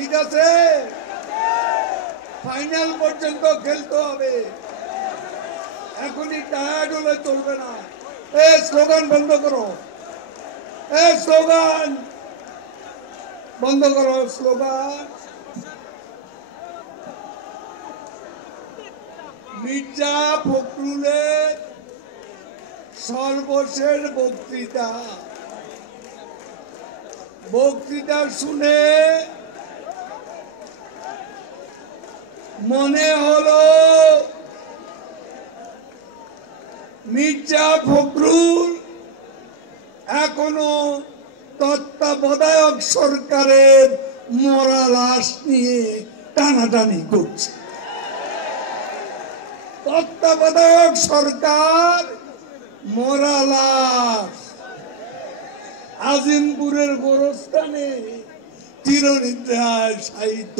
ঠিক আছে, ফাইনাল পর্যন্ত খেলতে হবে। এখনই টায়ার্ড হলে চলবে না। স্লোগান বন্ধ করো, স্লোগান বন্ধ করো, স্লোগান। মির্জা ফখরুলের সর্বশেষ বক্তৃতা শুনে মনে হলো মির্জা ফখরুল এখনো তত্ত্বাবধায়ক সরকারের মরা লাশ নিয়ে টানাটানি করছে। তত্ত্বাবধায়ক সরকার মরা লাশ আজিমপুরের গোরস্থানে চিরনিদ্রায় শায়িত।